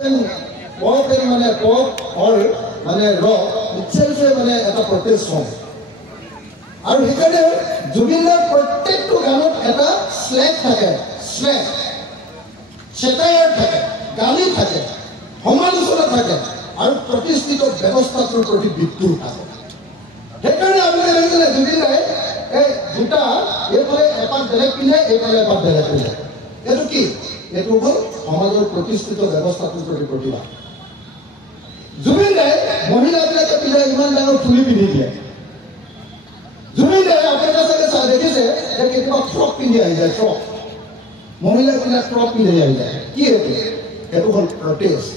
Pop মানে pop or মানে rock itself মানে এটা protest song. আৰু সেইকাৰণে জুবিনৰ প্ৰত্যেকটো গানত এটা স্লেগ থাকে, স্লেগ চেটায়াৰ থাকে, গালি থাকে, সমালোচনা থাকে আৰু প্ৰতিষ্ঠিত ব্যৱস্থাটোৰ প্ৰতি বিদ্ৰোহ থাকে। সেইকাৰণে আপুনি দেখিছিলে জুবিনে এই দুটা এইফালে এপাক বেলেগ পিন্ধে, এইফালে এপাক বেলেগ পিন্ধে। এইটো কি? এইটো হ'ল সমাজৰ প্ৰতিষ্ঠিত ব্যৱস্থাটোৰ প্ৰতি প্ৰতিবাদ। জুবিনে মহিলাবিলাকে পিন্ধে ইমান ডাঙৰ ফুলি পিন্ধি দিয়ে। জুবিনে আপোনাৰ চাগে চাই দেখিছে যে কেতিয়াবা ফ্ৰক পিন্ধি আহি যায়, ফ্ৰক মহিলাবিলাক ফ্ৰক পিন্ধি আহি যায়। কি এইটো? এইটো হ'ল প্ৰটেষ্ট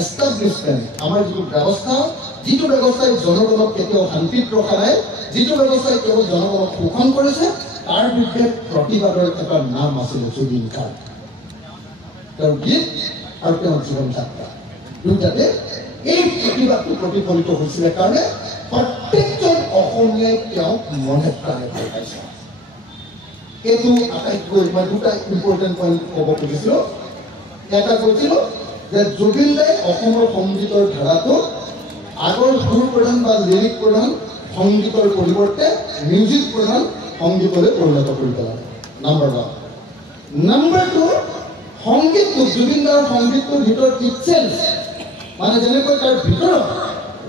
এষ্টাব্লিছমেণ্ট। আমাৰ যিটো ব্যৱস্থা, যিটো ব্যৱস্থাই জনগণক কেতিয়াও শান্তিত ৰখা নাই, যিটো ব্যৱস্থাই কেৱল জনগণক শোষণ কৰিছে, তাৰ বিৰুদ্ধে প্ৰতিবাদৰ এটা নাম আছিল জুবিন গাৰ্গ। তেওঁৰ গীত আৰু তেওঁৰ জীৱন যাত্ৰা দুয়োটাতে এই প্ৰতিবাদটো প্ৰতিফলিত হৈছিলে কাৰণে প্ৰত্যেকজন অসমীয়াই তেওঁক মনে প্ৰাণে ভাল পাইছে। এইটো আটাইতকৈ মই দুটা ইম্পৰ্টেণ্ট পইণ্ট ক'ব খুজিছিলোঁ। এটা কৈছিলোঁ যে জুবিন দাই অসমৰ সংগীতৰ ধাৰাটো আগৰ সুৰ প্ৰধান বা লিৰিক প্ৰধান সংগীতৰ পৰিৱৰ্তে মিউজিক প্ৰধান সংগীতলৈ পৰিণত কৰি পেলালে। নাম্বাৰ 1। নাম্বাৰ 2, সংগীতটো জুবিন দাৰ সংগীতটোৰ ভিতৰত ইটছেল্ফ মানে যেনেকৈ তাৰ ভিতৰত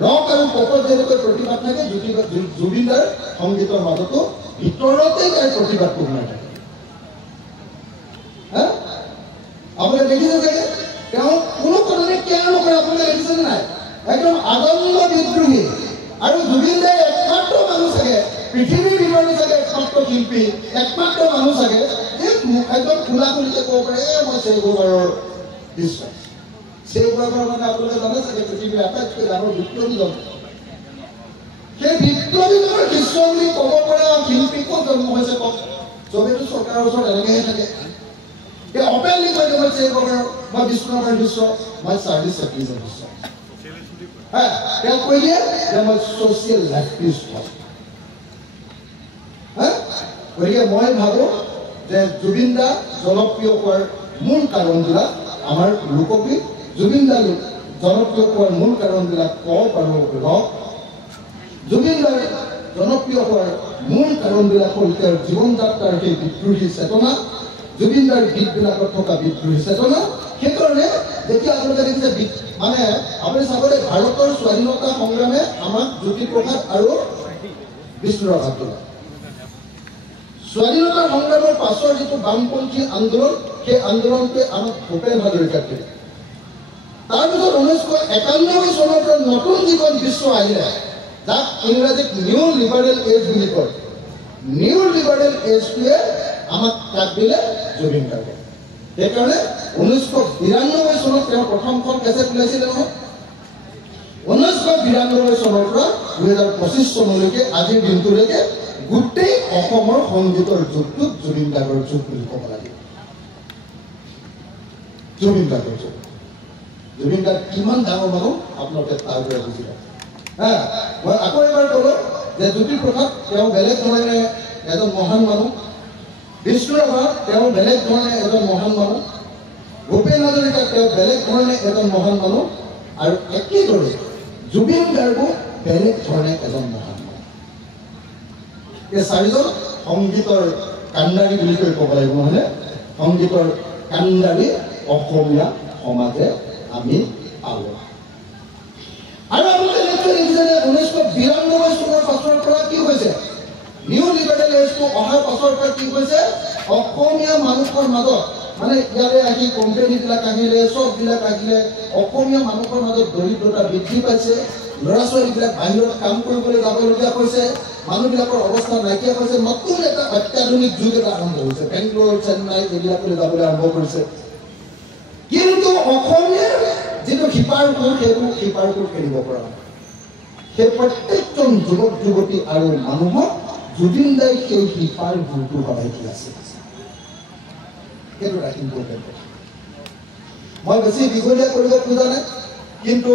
ৰক আৰু পপত যেনেকৈ প্ৰতিবাদ থাকে, জুবিন দাৰ সংগীতৰ মাজতো ভিতৰতে তাৰ প্ৰতিবাদটো সোমাই থাকে। আপোনালোকে দেখিছে চাগে তেওঁ কোনো কথাতে কেয়াৰ নকৰে। আপোনালোকে দেখিছেনে নাই? একদম আদম্য বিদ্ৰোহী। আৰু জুবিন দাই একমাত্ৰ মানুহ চাগে পৃথিৱীৰ ভিতৰতে চাগে একমাত্ৰ শিল্পী, একমাত্ৰ মানুহ চাগে যে একদম খোলা খুলিকে ক'ব পাৰে মই চেগুবাৰৰ বিশ্বাস। চেগুবাৰৰ মানে আপোনালোকে জানে চাগে পৃথিৱীৰ আটাইতকৈ ডাঙৰ বিপ্লৱীজন। সেই বিপ্লৱীজনৰ শিষ্য বুলি ক'ব পৰা শিল্পী ক'ত জন্ম হৈছে কওক? চবেইটো চৰকাৰৰ ওচৰত এনেকৈহে থাকে। অপেনলি কৈ দিব চেগুবাৰৰ মই বিষ্ণুৰাভাৰ শিষ্য, মই চাৰ্লিছ চেপলিনৰ শিষ্য। তেওঁ কৈ দিয়ে যে মই ছ'চিয়েল লেফটিষ্ট হয়। গতিকে মই ভাবোঁ যে জুবিন দা জনপ্ৰিয় হোৱাৰ মূল কাৰণবিলাক আমাৰ লোকগীত, জুবিন দা জনপ্ৰিয় হোৱাৰ মূল কাৰণবিলাক পপ আৰু ৰক। জুবিন দাৰ জনপ্ৰিয় হোৱাৰ মূল কাৰণবিলাক হ'ল তেওঁৰ জীৱন যাত্ৰাৰ সেই বিদ্ৰোহী চেতনা, জুবিন দাৰ গীতবিলাকত থকা বিদ্ৰোহী চেতনা। সেইকাৰণে যেতিয়া আপোনালোকে দেখিছে মানে আপুনি চাবলৈ ভাৰতৰ স্বাধীনতা সংগ্ৰামে আমাক জ্যোতিপ্ৰসাদ আৰু বিষ্ণুৰাভাক দিলে। স্বাধীনতা সংগ্ৰামৰ পাছৰ যিটো বামপন্থী আন্দোলন, সেই আন্দোলনটোৱে আমাক ভূপেন হাজৰিকাক দিলে। তাৰপিছত 1991 চনৰ পৰা নতুন যিখন বিশ্ব আহিলে, যাক ইংৰাজীত নিউ লিবাৰেল এজ বুলি কয়, নিউ লিবাৰেল এজটোৱে আমাক তাক দিলে জুবিন গাৰ্গে। সেইকাৰণে 1992 চনত তেওঁ প্ৰথমখন কেছেট ওলাইছিলে নহয়। 1992 চনৰ পৰা 2025 চনলৈকে আজিৰ দিনটোলৈকে গোটেই অসমৰ সংগীতৰ যুগটোত জুবিন গাৰ্গৰ যুগ বুলি ক'ব লাগে। জুবিন গাৰ্গৰ যুগ। জুবিন গাৰ্গ কিমান ডাঙৰ মানুহ আপোনালোকে তাৰ পৰা বুজি পায়। মই আকৌ এবাৰ ক'লো যে জ্যোতিপ্ৰসাদ তেওঁ বেলেগ ধৰণে এজন মহান মানুহ, বিষ্ণুৰাভা তেওঁ বেলেগ ধৰণে এজন মহান মানুহ, ভূপেন হাজৰিকা তেওঁ বেলেগ ধৰণে এজন মহান মানুহ, আৰু একেদৰে জুবিন গাৰ্গো বেলেগ ধৰণে এজন মহান মানুহ। এই চাৰিজন সংগীতৰ কাণ্ডাৰী বুলি কৈ ক'ব লাগিব নহয়নে? সংগীতৰ কাণ্ডাৰী অসমীয়া সমাজে আমি পালোঁ। আৰু আপোনালোকে নিশ্চয় দেখিছে যে 1992 চনৰ পাছৰ পৰা কি হৈছে? নিউ লিবাৰেল এজটো অহাৰ পাছৰ পৰা কি হৈছে? অসমীয়া মানুহৰ মাজত মানে ইয়াৰে আহি কোম্পানীবিলাক আহিলে, চববিলাক আহিলে, অসমীয়া মানুহৰ মাজত দৰিদ্ৰতা বৃদ্ধি পাইছে। ল'ৰা ছোৱালীবিলাক বাহিৰত কাম কৰিবলৈ যাবলগীয়া হৈছে, মানুহবিলাকৰ অৱস্থা নাইকিয়া হৈছে। নতুন এটা অত্যাধুনিক যুগ এটা আৰম্ভ হৈছে। বেংগলোৰ, চেন্নাই এইবিলাকলৈ যাবলৈ আৰম্ভ কৰিছে। কিন্তু অসমীয়াৰ যিটো শিপাৰ সুৰ, সেইটো শিপাৰ সুৰ খেলিব পৰা নাই। সেই প্ৰত্যেকজন যুৱক যুৱতী আৰু মানুহক জুবিন দাই সেই শিপাৰ সুৰটো সদায় দি আছে। সেইটো এটা ইম্পৰ্টেণ্ট কথা। মই বেছি দীঘলীয়া কৰিব খোজা নাই, কিন্তু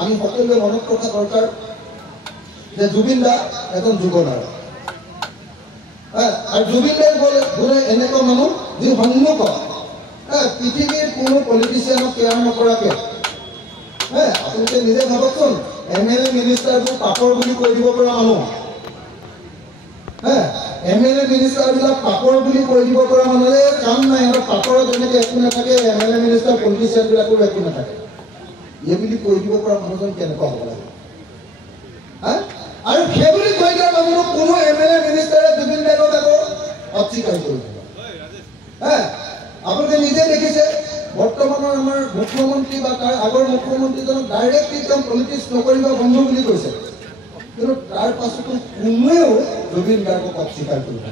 আমি সকলোৱে মনত ৰখা দৰকাৰ যে জুবিন দা এজন যুৱনায়ক। আৰু জুবিন দাই বোলে এনেকুৱা মানুহ যি সন্মুখত পৃথিৱীৰ কোনো পলিটিচিয়ানক কেয়াৰ নকৰাকে আপোনালোকে নিজে ভাবকচোন MLA মিনিষ্টাৰবোৰ পাপৰ বুলি কৈ দিব পৰা মানুহ MLA মিনিষ্টাৰবিলাক পাপৰ বুলি কৈ দিব পৰা মানুহে কাম নাই আৰু পাপৰত যেনেকৈ একো নাথাকে MLA মিনিষ্টাৰ পলিটিচিয়ানবিলাকৰো একো নাথাকে এই বুলি কৈ দিব পৰা মানুহজন কেনেকুৱা হ'ব লাগে আৰু সেই বুলি কৈ দিয়া মানুহ কোনো MLA মিনিষ্টাৰে জুবিন গাৰ্গক আকৌ অস্বীকাৰ কৰিব আপোনালোকে নিজে দেখিছে বৰ্তমানৰ আমাৰ মুখ্যমন্ত্ৰী বা তাৰ আগৰ মুখ্যমন্ত্ৰীজনক ডাইৰেক্টলি তেওঁ পলিটিক্স নকৰিবা বন্ধু বুলি কৈছে কিন্তু তাৰ পাছতো কোনেও জুবিন গাৰ্গক অস্বীকাৰ কৰিব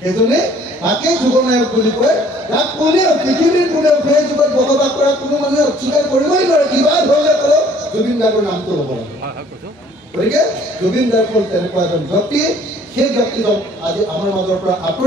সেইজনে তাকে যুগনায়ক বুলি কয় যাক কোনেও পৃথিৱীৰ কোনেও সেই যুগত বসবাস কৰা কোনো মানুহে অস্বীকাৰ কৰিবই নোৱাৰে কিবা ধৰণে ক'লেও জুবিন গাৰ্গৰ নামটো ল'ব লাগে গতিকে জুবিন গাৰ্গ হ'ল তেনেকুৱা এজন ব্যক্তি সেই ব্যক্তিজন আজি আমাৰ মাজৰ পৰা